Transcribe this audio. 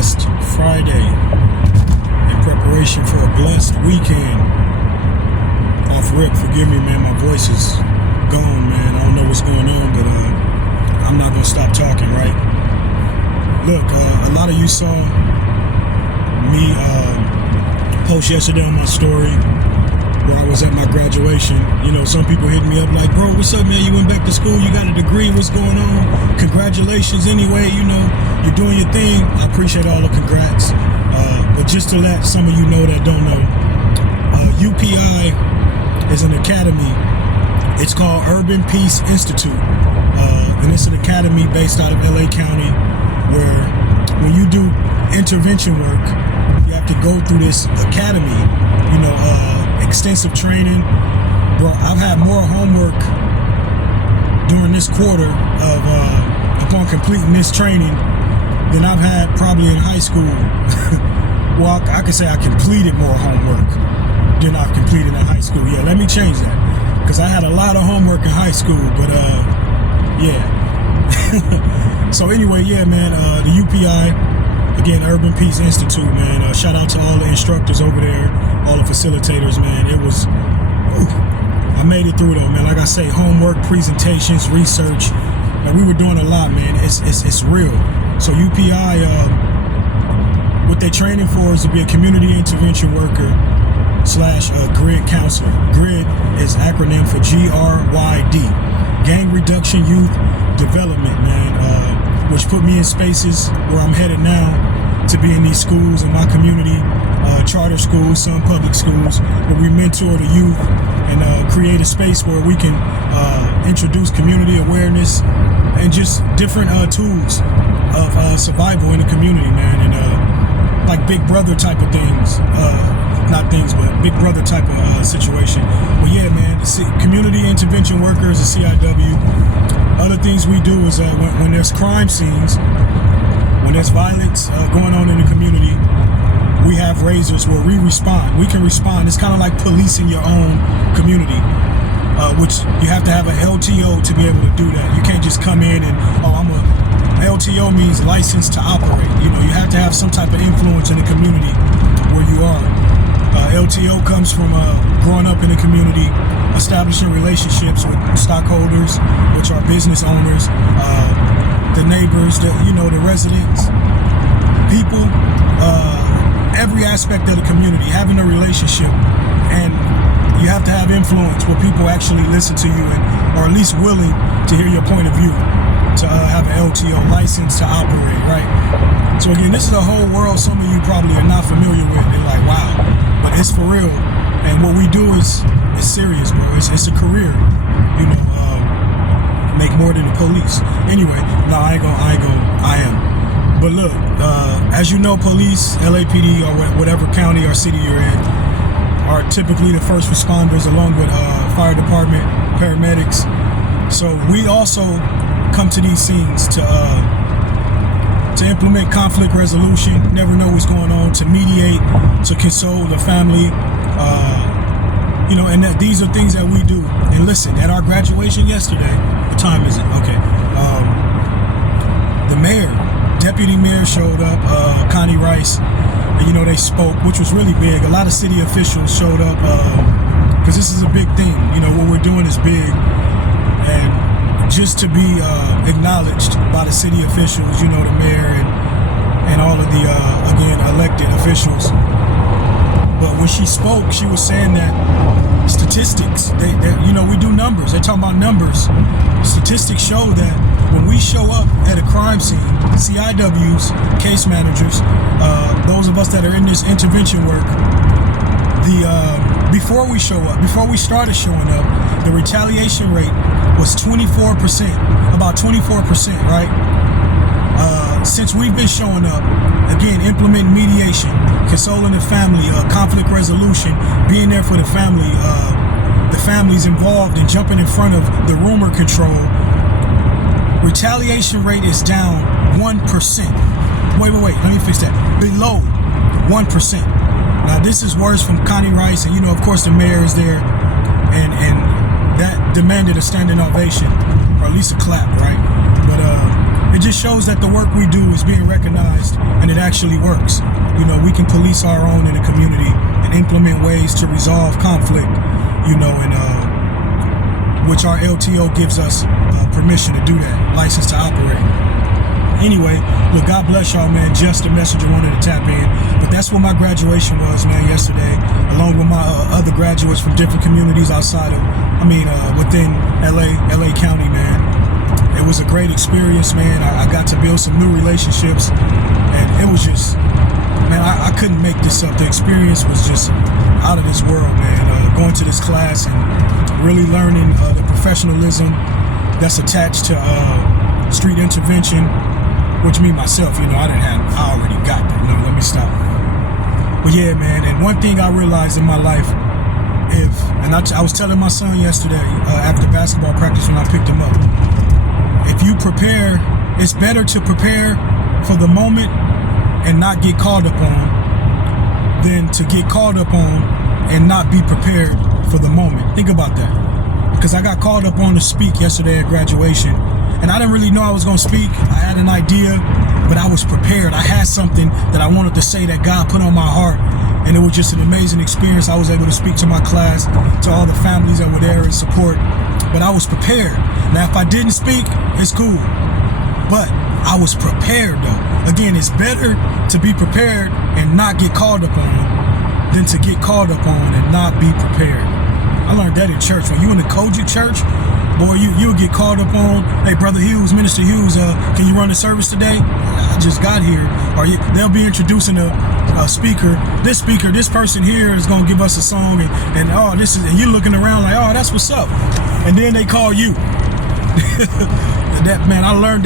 blessed Friday in preparation for a blessed weekend. Off rip, forgive me, man. My voice is gone, man. I don't know what's going on, but I'm not gonna stop talking, right? Look, a lot of you saw me post yesterday on my story where I was at my graduation. You know, some people hit me up like, bro, what's up, man? You went back to school, you got a degree, what's going on? Congratulations anyway, you know, you're doing your thing. I appreciate all the congrats. But just to let some of you know that don't know, UPI is an academy. It's called Urban Peace Institute. And it's an academy based out of LA County where when you do intervention work, you have to go through this academy, you know, extensive training. Bro, I've had more homework during this quarter of upon completing this training than I've had probably in high school. Well, I could say I completed more homework than I've completed in high school. Yeah, let me change that, because I had a lot of homework in high school, but yeah. So anyway, yeah, man, the UPI, again, Urban Peace Institute, man. Shout out to all the instructors over there, all the facilitators, man. It was, I made it through though, man. Like I say, homework, presentations, research, and we were doing a lot, man. It's real. So UPI, what they're training for is to be a community intervention worker / GRID counselor. GRID is acronym for GRYD, Gang Reduction Youth Development, man, which put me in spaces where I'm headed now to be in these schools in my community, charter schools, some public schools, where we mentor the youth and create a space where we can introduce community awareness and just different tools of survival in the community, man, and like Big Brother type of things. Not things, but Big Brother type of situation. But yeah, man, community intervention workers, the CIW. Other things we do is when there's crime scenes, when there's violence going on in the community, we have razors where we respond. We can respond. It's kind of like policing your own community, which you have to have an LTO to be able to do that. You can't just come in and, LTO means license to operate. You know, you have to have some type of influence in the community where you are. LTO comes from growing up in the community, establishing relationships with stockholders, which are business owners, the neighbors, the residents, people, every aspect of the community, having a relationship. And you have to have influence where people actually listen to you or at least willing to hear your point of view, to have an LTO license to operate, right? So again, this is a whole world some of you probably are not familiar with. They're like, wow, but it's for real. And what we do is serious, bro. It's a career, make more than the police. Anyway, no, I am. But look, as you know, police, LAPD, or whatever county or city you're in, are typically the first responders along with fire department, paramedics. So we also come to these scenes to implement conflict resolution, never know what's going on, to mediate, to console the family, and these are things that we do. And listen, at our graduation yesterday, what time is it? Okay. The mayor, deputy mayor showed up, Connie Rice, and, they spoke, which was really big. A lot of city officials showed up, because this is a big thing. What we're doing is big. And just to be acknowledged by the city officials, the mayor and all of the, elected officials. But when she spoke, she was saying that statistics, we do numbers. They're talking about numbers. Statistics show that when we show up at a crime scene, CIWs, case managers, those of us that are in this intervention work, before we started showing up, the retaliation rate was 24%, about 24%, right? Since we've been showing up, again, implementing mediation, consoling the family, conflict resolution, being there for the family, the families involved and jumping in front of the rumor control, retaliation rate is down 1%. Wait, let me fix that. Below 1%. Now, this is words from Connie Rice, and, of course, the mayor is there, and that demanded a standing ovation, or at least a clap, right? But it just shows that the work we do is being recognized and it actually works. You know, we can police our own in the community and implement ways to resolve conflict, you know, and which our LTO gives us permission to do that, license to operate. Anyway, look, God bless y'all, man. Just a message I wanted to tap in. But that's what my graduation was, man, yesterday, along with my other graduates from different communities outside of, within LA County, man. It was a great experience, man. I got to build some new relationships, and it was just, man, I couldn't make this up. The experience was just out of this world, man. Going to this class and really learning the professionalism that's attached to street intervention, which me myself, you know, I already got that. No, let me stop. But yeah, man, and one thing I realized in my life, I was telling my son yesterday after basketball practice when I picked him up, if you prepare, it's better to prepare for the moment and not get called upon than to get called upon and not be prepared for the moment. Think about that. Because I got called upon to speak yesterday at graduation, and I didn't really know I was going to speak. I had an idea, but I was prepared. I had something that I wanted to say that God put on my heart, and it was just an amazing experience. I was able to speak to my class, to all the families that were there in support, but I was prepared. Now, if I didn't speak, it's cool, but I was prepared, though. Again, it's better to be prepared and not get called upon than to get called upon and not be prepared. I learned that in church. When you in the Kojic church, boy, you'll get called upon. Hey, Brother Hughes, Minister Hughes, can you run the service today? I just got here. Or they'll be introducing a speaker. This person here is going to give us a song, and you're looking around like, oh, that's what's up. And then they call you. That, man, I learned